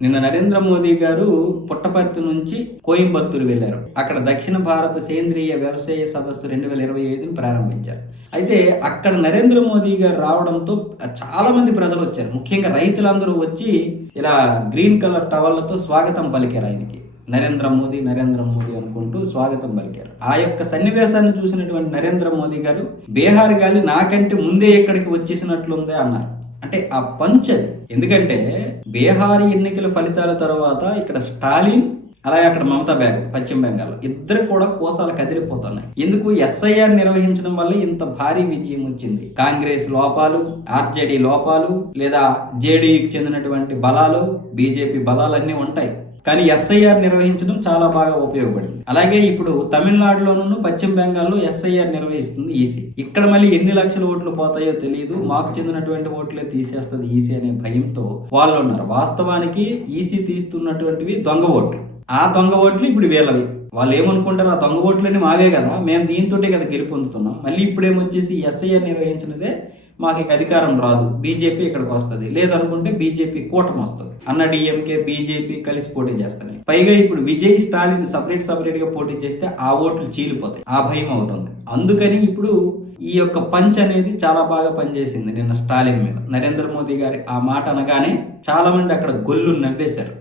నిన్న నరేంద్ర మోదీ గారు పుట్టపర్తి నుంచి కోయంబత్తూరు వెళ్ళారు అక్కడ దక్షిణ భారత సేంద్రియ వ్యవసాయ సదస్సు రెండు వేల ఇరవై ఐదును ప్రారంభించారు. అయితే అక్కడ నరేంద్ర మోదీ గారు రావడంతో చాలా మంది ప్రజలు వచ్చారు. ముఖ్యంగా రైతులందరూ వచ్చి ఇలా గ్రీన్ కలర్ టవర్లతో స్వాగతం పలికారు ఆయనకి. నరేంద్ర మోదీ నరేంద్ర మోదీ అనుకుంటూ స్వాగతం పలికారు. ఆ యొక్క సన్నివేశాన్ని చూసినటువంటి నరేంద్ర మోదీ గారు బీహార్ గాలి నాకంటే ముందే ఇక్కడికి వచ్చేసినట్లుందే అన్నారు. అంటే ఆ పంచ్ అది. ఎందుకంటే బీహారీ ఎన్నికల ఫలితాల తర్వాత ఇక్కడ స్టాలిన్ అలాగే అక్కడ మమతా బ్యాగ్ పశ్చిమ బెంగాల్ ఇద్దరు కూడా కోసాలు కదిలిపోతున్నాయి. ఎందుకు? ఎస్ఐఆర్ నిర్వహించడం వల్ల ఇంత భారీ విజయం వచ్చింది. కాంగ్రెస్ లోపాలు ఆర్జేడీ లోపాలు లేదా జేడీకి చెందినటువంటి బలాలు బీజేపీ బలాలు అన్నీ ఉంటాయి. కానీ ఎస్ఐఆర్ నిర్వహించడం చాలా బాగా ఉపయోగపడింది. అలాగే ఇప్పుడు తమిళనాడులోనూ పశ్చిమ బెంగాల్లో ఎస్ఐఆర్ నిర్వహిస్తుంది ఈసీ. ఇక్కడ మళ్ళీ ఎన్ని లక్షల ఓట్లు పోతాయో తెలియదు మాకు చెందినటువంటి ఓట్లే తీసేస్తుంది ఈసీ అనే భయంతో వాళ్ళు ఉన్నారు. వాస్తవానికి ఈసీ తీస్తున్నటువంటివి దొంగ ఓట్లు. ఆ దొంగ ఓట్లు ఇప్పుడు వీళ్ళవి. వాళ్ళు ఏమనుకుంటారు? ఆ దొంగ ఓట్లన్నీ మావే కదా. మేము దీంతోటే కదా గెలుపొందుతున్నాం. మళ్ళీ ఇప్పుడేమొచ్చేసి ఎస్ఐఆర్ నిర్వహించినదే మాకు ఇక అధికారం రాదు బీజేపీ ఇక్కడికి వస్తుంది. లేదనుకుంటే బీజేపీ కూటమి వస్తుంది. అన్న డిఎంకే బీజేపీ కలిసి పోటీ చేస్తున్నాయి. పైగా ఇప్పుడు విజయ్ స్టాలిన్ సపరేట్ సపరేట్గా పోటీ చేస్తే ఆ ఓట్లు చీలిపోతాయి. ఆ భయం అవుతుంది అందుకని ఇప్పుడు ఈ యొక్క పంచ్ అనేది చాలా బాగా పనిచేసింది నిన్న స్టాలిన్ మీద. నరేంద్ర మోదీ గారి ఆ మాట అనగానే చాలా మంది అక్కడ గొల్లు నవ్వేశారు.